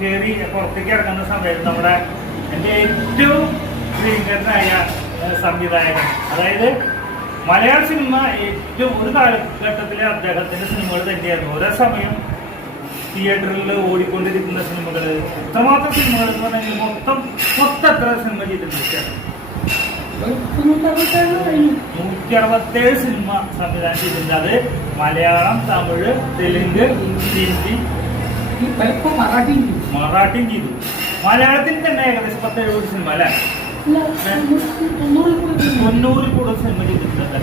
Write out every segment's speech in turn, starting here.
കയറി പുറത്തേക്ക് ഇറങ്ങുന്ന സമയത്ത് നമ്മുടെ എൻ്റെ ഏറ്റവും പ്രിയങ്കരനായ സംവിധായകൻ, അതായത് മലയാള സിനിമ ഏറ്റവും ഒരു കാലഘട്ടത്തിലെ അദ്ദേഹത്തിന്റെ സിനിമകൾ തന്നെയായിരുന്നു. ഒരേ സമയം തിയേറ്ററിൽ ഓടിക്കൊണ്ടിരിക്കുന്ന സിനിമകൾ, എത്രമാത്രം സിനിമകൾ എന്ന് പറഞ്ഞാൽ മൊത്തം എത്ര സിനിമ ചെയ്തിട്ടുണ്ട്? 167 സിനിമ സംവിധാനം ചെയ്തിട്ടുണ്ട്. അത് മലയാളം, തമിഴ്, തെലുങ്ക്, ഹിന്ദി, മറാഠിയും ചെയ്തു. മലയാളത്തിൽ തന്നെ ഏകദേശം 10-70 സിനിമ അല്ലെ, 90 കൂടുതൽ സിനിമ ചെയ്തിട്ടുണ്ട്.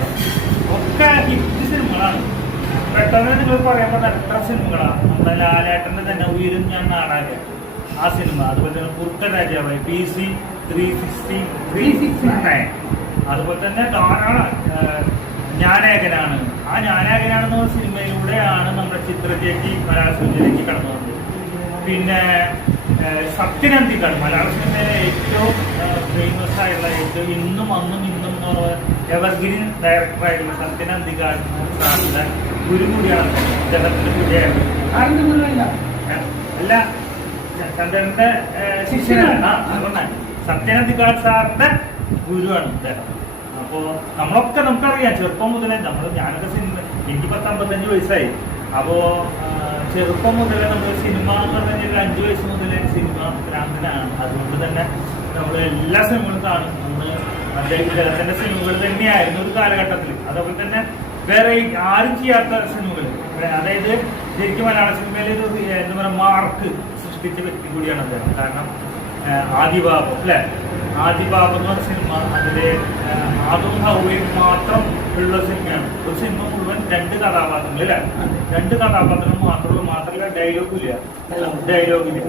ഒക്കെ ഹിറ്റ് സിനിമകളാണ്. പെട്ടെന്ന് നിങ്ങൾ പറയുമ്പോൾ എത്ര സിനിമകളാണ്. നമ്മുടെ ലാലേട്ടന്റെ തന്നെ ഉയരും ഞാൻ നാടാകെ ആ സിനിമ, അതുപോലെ തന്നെ കുറുക്കൻ രാജാവായി, PC 369, അതുപോലെ തന്നെ ധാരാളം ഞാനായകനാണ്. ആ ഞാനായകനാണെന്ന സിനിമയിലൂടെയാണ് നമ്മുടെ ചിത്രചേച്ചി മലയാള സിനിമയിലേക്ക് കടന്നു വന്നത്. പിന്നെ സത്യനന്ദിക്കാട് മലയാള സിനിമയിലെ ഏറ്റവും ഫേമസ് ആയിട്ടുള്ള, ഏറ്റവും ഇന്നും അന്നും ഇന്നും എവർഗ്രീൻ ഡയറക്ടറായിട്ടുള്ള സത്യനന്ദിക്കാട് സാറിന്റെ ഗുരു കൂടിയാണ്. അദ്ദേഹത്തിന്റെ പുതിയായിരുന്നു അല്ല, ചന്ദ്രന്റെ ശിഷ്യനാണ്. സത്യനന്ദിക്കാട് സാറിന്റെ ഗുരുവാണ് അദ്ദേഹം. അപ്പോ നമുക്കറിയാം ചെറുപ്പം മുതലേ ഞാനൊക്കെ സിനിമ, എനിക്ക് 55 വയസ്സായി. അപ്പോ ചെറുപ്പം മുതലേ നമ്മൾ സിനിമ എന്ന് പറഞ്ഞാൽ 5 വയസ്സ് മുതലേ സിനിമ ഭ്രാന്തനാണ്. അതുകൊണ്ട് തന്നെ നമ്മൾ എല്ലാ സിനിമകളും കാണും. അദ്ദേഹത്തിന്റെ സിനിമകൾ തന്നെയായിരുന്നു ഒരു കാലഘട്ടത്തിൽ. അതുപോലെ തന്നെ വേറെ ആരും ചെയ്യാത്ത സിനിമകൾ, അതായത് ശരിക്കും മലയാള സിനിമയിൽ ഒരു എന്താ പറയുക മാർക്ക് സൃഷ്ടിച്ച വ്യക്തി കൂടിയാണ് അദ്ദേഹം. കാരണം ആദിബാബം അല്ലെ, ആദിബാബം എന്ന് പറഞ്ഞ സിനിമ അതിലെ ആദവും ഹൗവയും മാത്രം ഉള്ള സിനിമയാണ്. ഒരു സിനിമ മുഴുവൻ 2 കഥാപാത്രങ്ങൾ അല്ലെ, 2 കഥാപാത്രങ്ങൾ മാത്രമല്ല ഡയലോഗില്ല.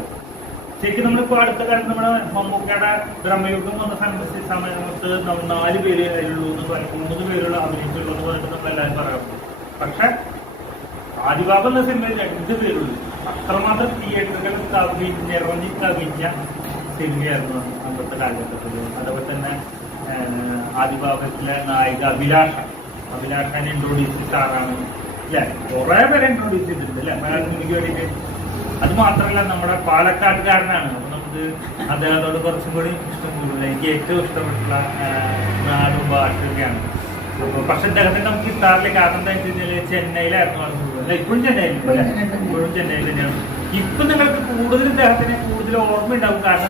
ശരിക്കും നമ്മളിപ്പോ അടുത്ത കാലത്ത് നമ്മുടെ മമ്മൂക്കയുടെ ബ്രഹ്മയുഗം വന്ന സമയത്ത് നമ്മൾ 4 പേര് ഉള്ളൂ എന്ന് പറയും, 3 പേരുള്ള അഭിനയിച്ചുള്ളൂ എന്ന് പറഞ്ഞിട്ട് നമ്മൾ എല്ലാവരും പറയാറുണ്ട്. പക്ഷെ ആദിബാബ് എന്ന സിനിമയിൽ 2 പേരുള്ളൂ. അത്രമാത്രം തിയേറ്ററുകൾ നിറഞ്ഞി കവിഞ്ഞ സിനിമയായിരുന്നു അന്നത്തെ കാലഘട്ടത്തിൽ. അതുപോലെ തന്നെ ആദിബാബത്തിലെ നായിക അഭിലാഷനെ ഇൻട്രോഡ്യൂസ് സാറാണ് അല്ലെ, കുറെ പേരെ ഇൻട്രോഡ്യൂസ് ചെയ്തിട്ടുണ്ട് അല്ലെ മലയാള സിനിമയ്ക്ക് വേണ്ടിയിട്ട്. അത് മാത്രമല്ല നമ്മുടെ പാലക്കാട്ടുകാരനാണ്. അപ്പൊ നമുക്ക് അദ്ദേഹത്തോട് കുറച്ചും കൂടി ഇഷ്ടം കൂടുതൽ. എനിക്ക് ഏറ്റവും ഇഷ്ടപ്പെട്ടുള്ള നാടും ഭാഷയൊക്കെയാണ്. പക്ഷെ അദ്ദേഹത്തിന് നമുക്ക് കിട്ടാറില്ല. കാരണം എന്താ വെച്ച് കഴിഞ്ഞാല് ചെന്നൈയിലായിരുന്നു ആൾ മുഴുവൻ. ഇപ്പോഴും ചെന്നൈയിൽ തന്നെയാണ്. ഇപ്പൊ നിങ്ങൾക്ക് കൂടുതൽ ഇദ്ദേഹത്തിന് കൂടുതൽ ഓർമ്മ ഉണ്ടാവും. കാരണം